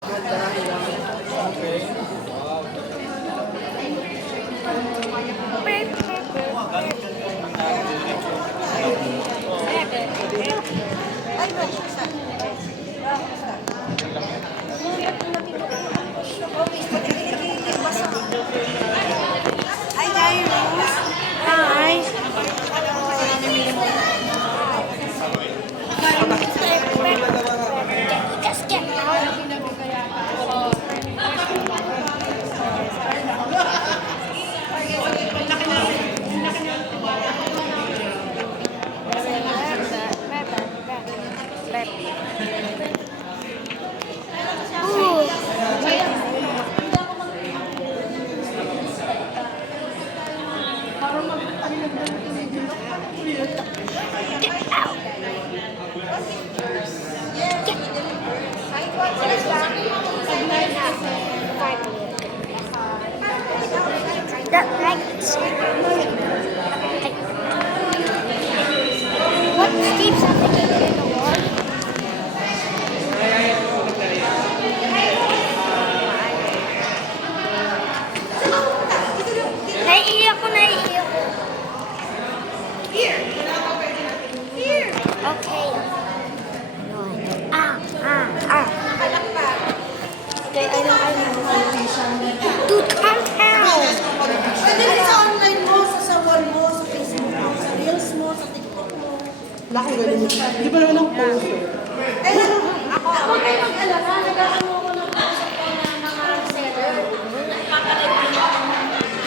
Hi, Jairus. Hi. Just get out. Get out. That like what keeps happening in the wall? Naiiyak ko, naiiyak ko. Okay. Okay, I know. Dude, calm down. Pwede rin sa online mo, sa wall mo, sa Facebook mo, sa Reels mo, sa TikTok mo. Wala akong ganun. Di ba naman ang post eh? Eh, huwag kayo mag-alala. Nag-ano ko ng post ko ng mga seller. Papalagay ko.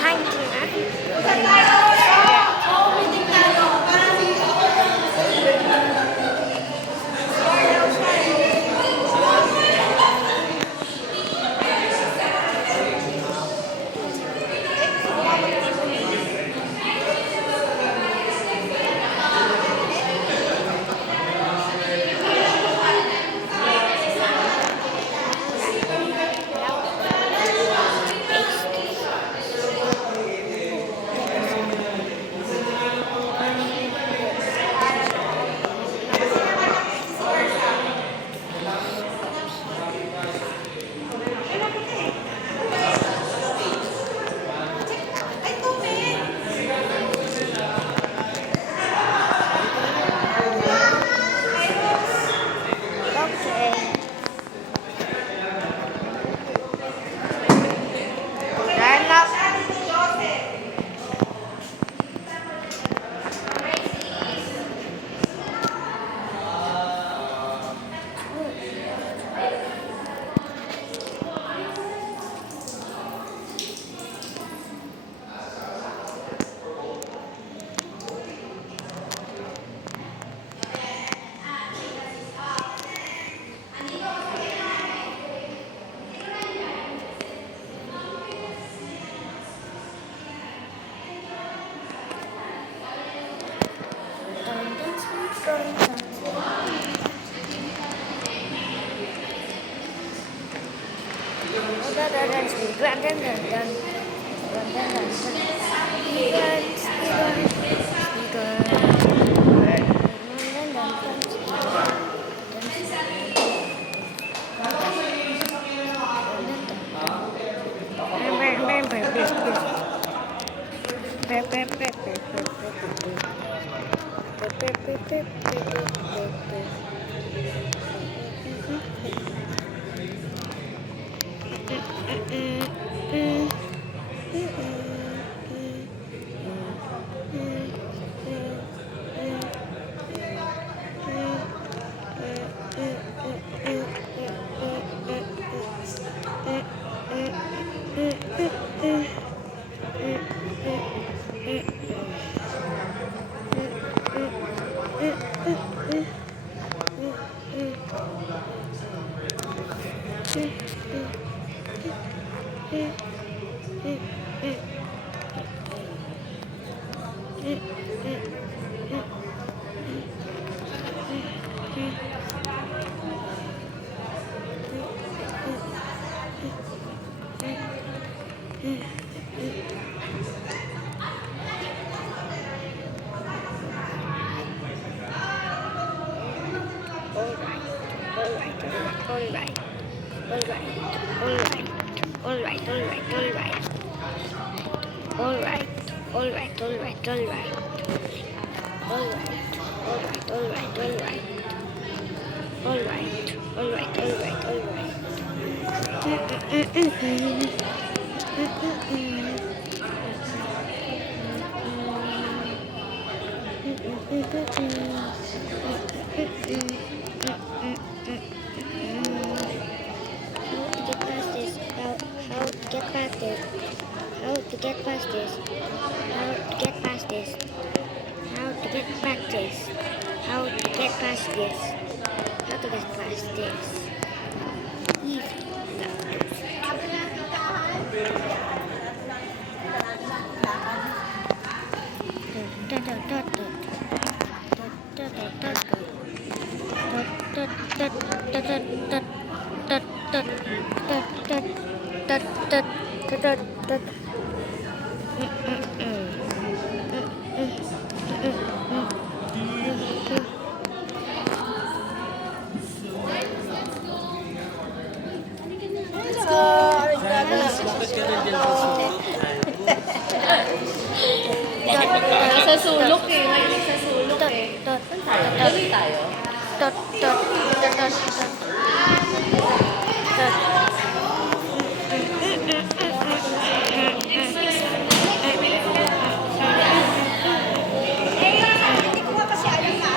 Hangin na. Huwag tayo. Oo, meeting tayo. Para Okay. Turn up. All right. Alright. How to get past this? Easy. Sa sulok eh. Mahilig sa sulok eh. Tuloy tayo. Hindi ko nga kasi alam na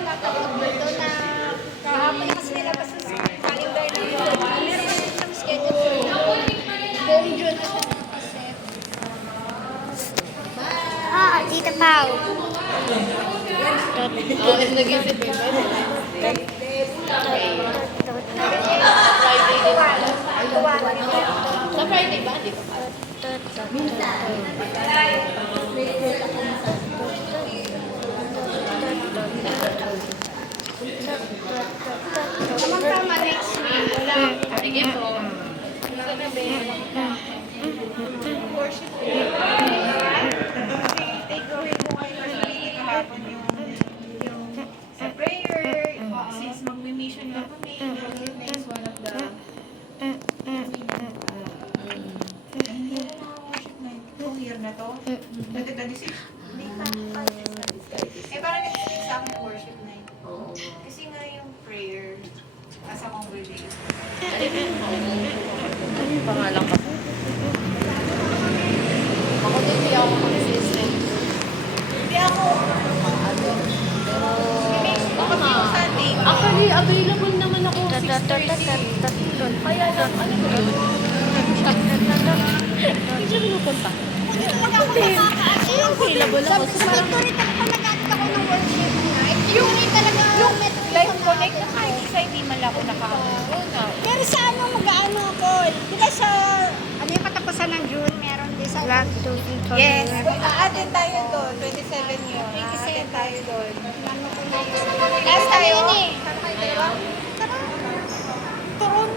nakalimutan ko na kahapon na kasi nilabas sa calendar na yun. Meron kasi isang schedule for buong June na siya nakaset. Tita Pao. Alis na gisip eh. Sa Friday ba? Di ba? Tama next week. Sige po. Worship take away mo kayo kasi kahapon yung sa prayer. Since magmi-mission na kami, is one of the hindi na worship night. Itong year na to. Nagka-26. Parang nag-speak sa akin worship night. Kasi nga yung prayer as a congregation. Pangalan ka po. Ako din hindi ako mag-assistant. Hindi ako. Baka ma. Actually, available naman ako 6:30. Kaya lang, ano ba yun? Hindi siya pinupunta. Hindi talaga ako nakaka-attend. Available ako. Sa Victory talaga nag-attend ako ng worship night. Yung talaga Like, connect na kahit isa, hindi man lang ako nakakaroon. Pero sa ano, mag-ano ako. Di ba sa, ano yung katapusan ng June, meron din sa... Yes, a-attend tayo doon. 27 yun. 27. A-attend tayo doon. Ano ko na yun. Last tayo. Yun eh. Saan kayo dalawa? Turon.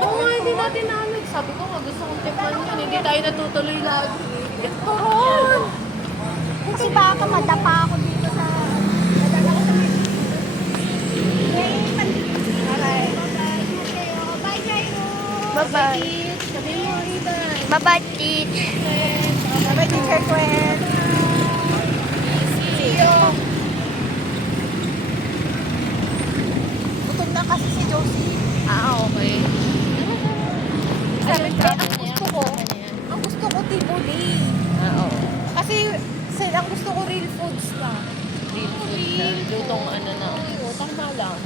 Oo nga, hindi natin namin. Sabi ko nga, gusto kong tipan yun. Hindi tayo natutuloy lagi. Turon. Kasi baka madapa ako dito sa... Madala ko sa may... Alright. Bye kayo. Bye-bye. Sabi mo, Rita. Bye-bye, Teach. Bye-bye, Teacher Gwen. See you. Gutom na kasi si Josie. Okay. Sabi ko, ang gusto ko tibuli. Oo. Kasi, ang gusto ko real foods na. Lutong ano na. Tama lang.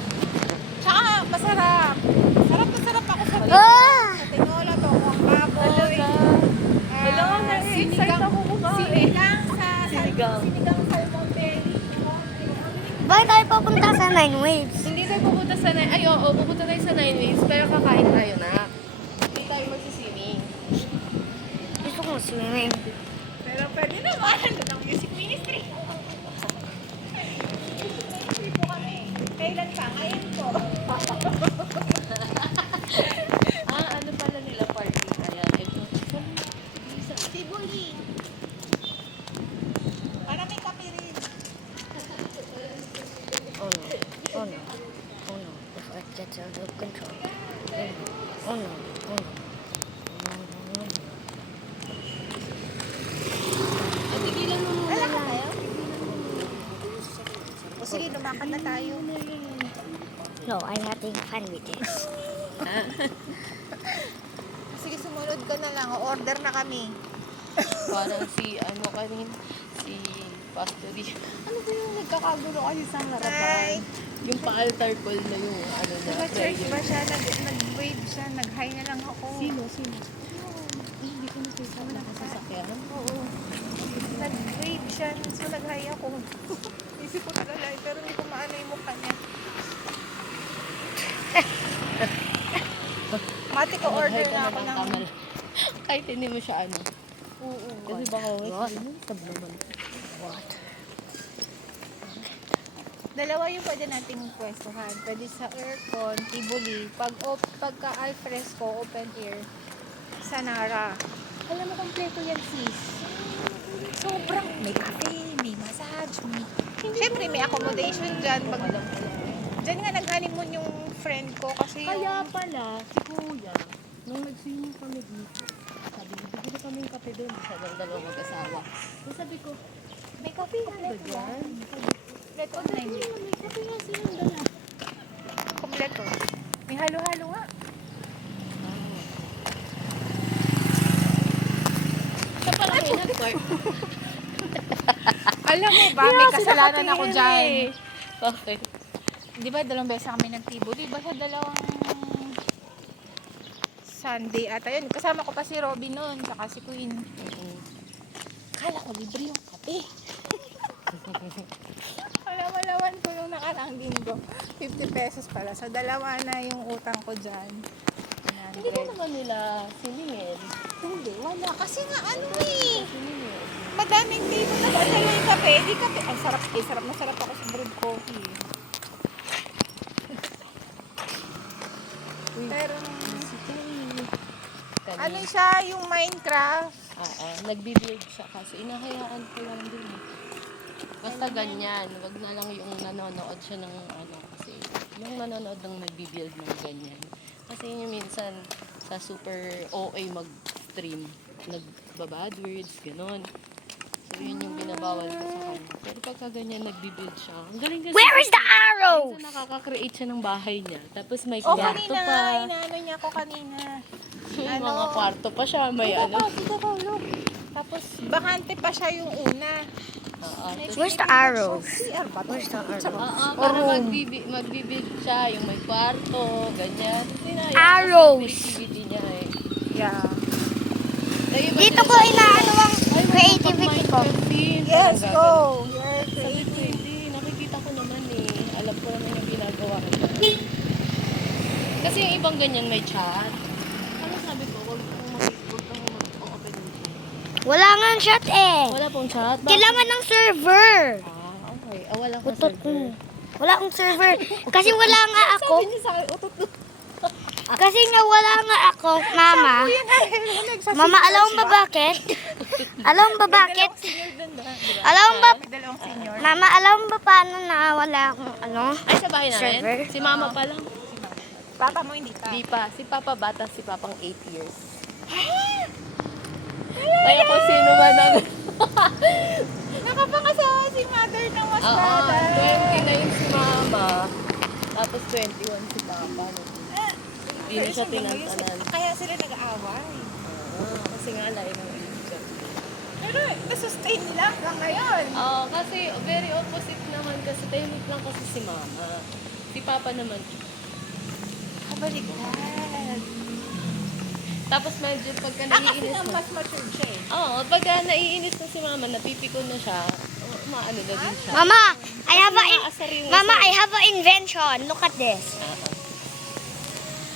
Tsaka, masarap. Sarap ako sa Ah! Sa tinola, tokong baboy. Hello, na-excite ako kumain. Sinigang sa Sinigang. sinigang salmon belly. Bakit tayo papunta sa Nine Waves? Hindi tayo pupunta sa Nine. Ay, oo, pupunta tayo sa Nine Waves. Pero kakain tayo na. Hindi tayo magsiswimming. Gusto ko swimming. Pero pwede naman. Ng music ministry. Music po kami. Kailan pa? Ngayon po. Ano pala nila party kaya? Ito. Sibuli. Para may kami rin. Oh no. If I get out of control. Tigilan mo muna. Wala ka tayo? O sige, lumakad na tayo. No, I'm having fun with this. Sige, sumunod ka na lang. O-order na kami. Parang si si Pastor D. Ano ba yung nagkakagulo kasi sa Hi! harapan? Yung pa-altar call na yung Nag-church ba siya? Nag-wave siya? Nag-hi na lang ako. Sino? Hindi ko nakasama na sasakyan. Oo. Nag-wave siya. So, nag-hi ako. Isip ko tagalay, pero hindi ko maano yung mukha niya. Mati ko order na ako ng... Kahit hindi mo siya ano. Oo. Kasi baka sab naman. Dalawa yung pwede nating pwestuhan. Pwede sa aircon, Tivoli. Pagka alfresco, open air, sa Nara. Alam mo, kompleto yan, sis. Sobrang, may cafe, may massage, may... Siyempre, may accommodation dyan. Dyan nga nag-honeymoon yung friend ko kasi Kaya pala, si Kuya, nung nag-swimming kami dito, sabi niya, bigyan kami ng kape doon sa dalawang mag-asawa. So sabi ko, may cafe, kompleto yan. Kompleto online. may kape nga silang dala. Kompleto. May halo-halo nga. Sa pala kayo nag-court. Alam mo ba, may kasalanan ako dyan. Bakit? Di ba, dalawang beses kami nag-Tivoli? Di ba sa dalawang Sunday ata yun. Kasama ko pa si Robin noon, saka si Queen. Kala ko libre yung kape. Alam ko nung nakaraang linggo, 50 pesos pala. So, dalawa na yung utang ko dyan. Hindi na naman nila silingin. Hindi, wala. Kasi nga ano eh. Madaming table na dala yung kape. Di kape. Ang sarap eh. Sarap ako sa brewed coffee. Pero, ano siya, yung Minecraft. Nagbibuild siya kasi inahayaan ko lang din. Basta ganyan, wag na lang yung nanonood siya ng kasi yung nanonood ng nagbibuild ng ganyan. Kasi yun yung minsan sa super OA mag-stream, nagbabad words, gano'n. So yun yung binabawal ko sa kanya. Pero pagka ganyan nagbibuild siya, ang galing kasi. Where is the arrow? Minsan nakaka-create siya ng bahay niya. Tapos may O, kwarto kanina, pa. inaano niya ako kanina. May mga kwarto pa siya, may Look. Tapos, bakante pa siya yung una. Where's the arrows? CR ba? Where's the arrows? Para magbibuild siya, yung may kwarto, ganyan. Arrows. Creativity niya eh. Yeah. Dito ko inaano ang creativity ko. Yes, go! Sabi ko, hindi. Nakikita ko naman eh. Alam ko naman yung ginagawa ko. Kasi yung ibang ganyan may chat. Ano sabi ko? Huwag kang mag-open yung chat. Wala nga ang shot eh. Wala pong chat? Bakit? Kailangan ng server. Okay. Wala ka Utot server. Wala akong server. Kasi wala nga ako. Sabi niya sa akin, utot na. Kasi nga wala nga ako, mama. Mama, alam mo ba bakit? Alam mo ba bakit? Alam mo ba? Dalawang senior. Mama, alam mo ba paano nawala akong Ay, sa bahay namin? Server? Si mama pa lang. Papa mo hindi pa. Di pa. Si Papa bata, si Papang 8 years. Kaya kung sino man ang... Nakapangasawa si mother ng mas Oo, bata. 29 si Mama. Tapos 21 si Papa. Hindi na siya tinantanan. Kaya sila nag-aaway. Kasi nga lain ng age siya. Pero nasustain nila hanggang ngayon. Oo, kasi very opposite naman kasi tahimik lang kasi si Mama. Si Papa naman. Kabaliktad. Tapos medyo pagka Kasi naiinis nang na. mas mature siya eh. Oo, pagka naiinis na si Mama, napipikon na siya. Maano na din siya. Mama, I have a Naasar yung Mama, isa. I have an invention. Look at this.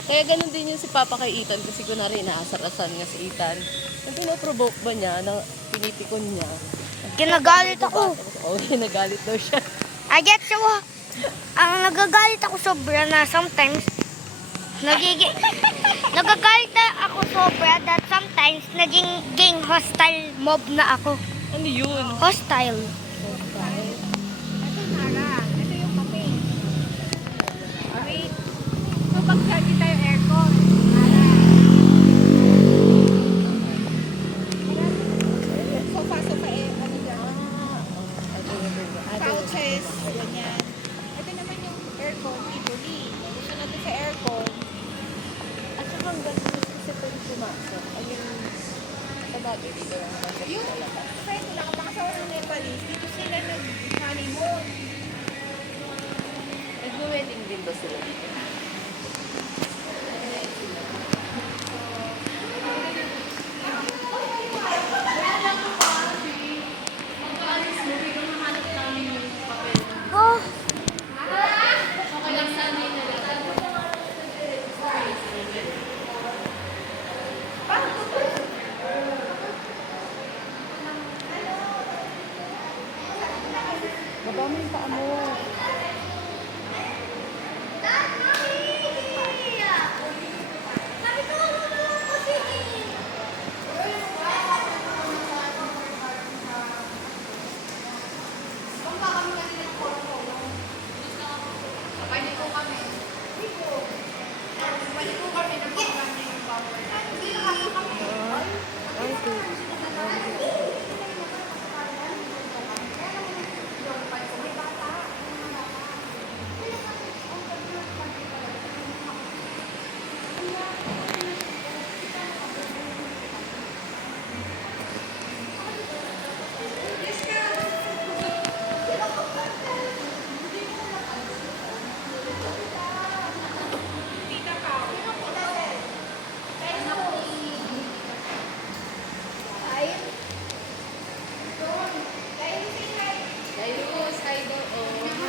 Kaya ganun din yung si Papa kay Ethan kasi kunwari inaasar-asar nga si Ethan. Nang pinoprovoke ba niya, na pinipikon niya. Ginagalit ako. Oo, nagalit daw siya. I get so ang nagagalit ako sobra na sometimes nagagalit na ako sobra that sometimes naging hostile mob na ako. Ano yun? Hostile. Ito Nara. Ito yung kape. Wait. So pag-charge tayo aircon. Nara. lagi. Dito lang naman kami Yung sa labas. friend ko nakapakasawa ng Nepalese, dito sila nag-honeymoon. Nag-wedding din ba sila dito? Oh, Baba mo yung paa mo.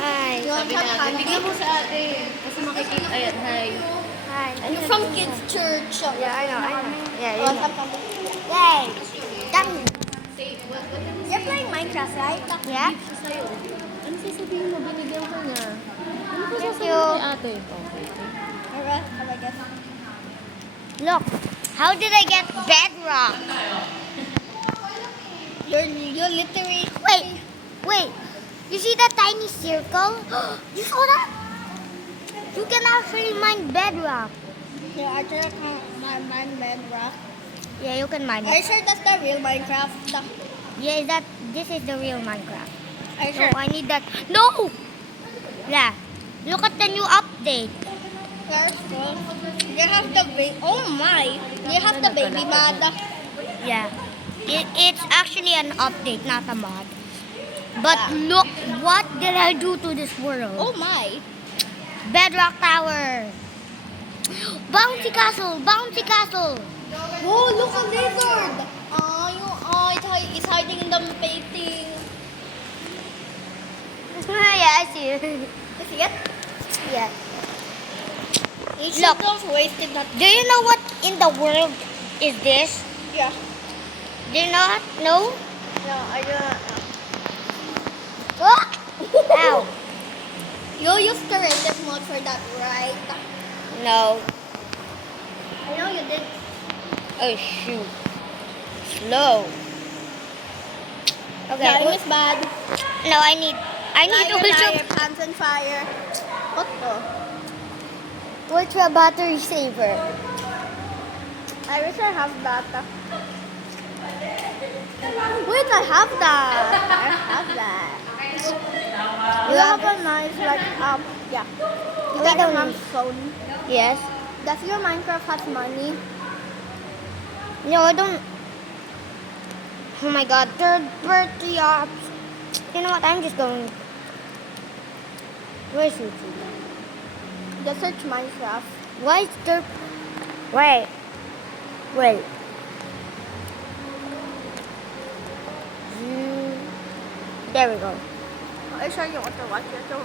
hi. Sabi natin, tignan mo sa atin. Kasi makikita, ayan, hi. Hi. You're from kids church. Yeah, I know. Yeah, you Oh, know. Yay! Done. You're playing Minecraft, right? Yeah? Ano sasabihin mo? Binigyan ko na. Ano po Thank sasabihin you. kay ate? Okay. I guess. Look, how did I get bedrock? You're literally... Wait. You see that tiny circle? You saw that? You can actually mine bedrock. You're actually mine bedrock. Yeah, you can mine Are you it. sure that's the real Minecraft? Yeah, this is the real Minecraft. Are you So sure? I need that. No! Yeah. Look at the new update. That's cool. You have the baby... Oh my! You have the baby mod. Yeah. It's actually an update, not a mod. But look, what did I do to this world? Oh my! Bedrock Tower. Bouncy Castle. Bouncy Castle. Oh, look at lizard! It's hiding in the painting. Yeah, I see it. You see it? Yeah. Each Look. of them wasted that. Do you know what in the world is this? Yeah. Do you not know? No, I don't. Oh! Ow. You used creative mode for that, right? No. I know you did. Oh shoot. Slow. Okay. Time is bad. No, I need to Liar, also pants and fire. What the? ultra battery saver. I wish I have that. Wait, I have that. I have that. You have a nice yeah. You We got your don't mom's need- phone. Yes. Does your Minecraft have money? No, I don't. Oh my god, third party apps. You know what? I'm just going. Where's YouTube? Just search Minecraft. Why is third? Wait. There we go. I sure you want to watch it. So,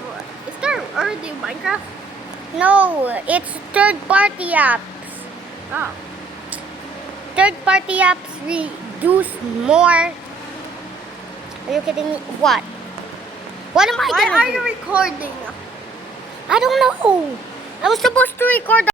is there already Minecraft? No, it's third party apps. Ah. Third party apps reduce more. Are you kidding me? What? What am I Why gonna are do? you recording? I don't know. I was supposed to record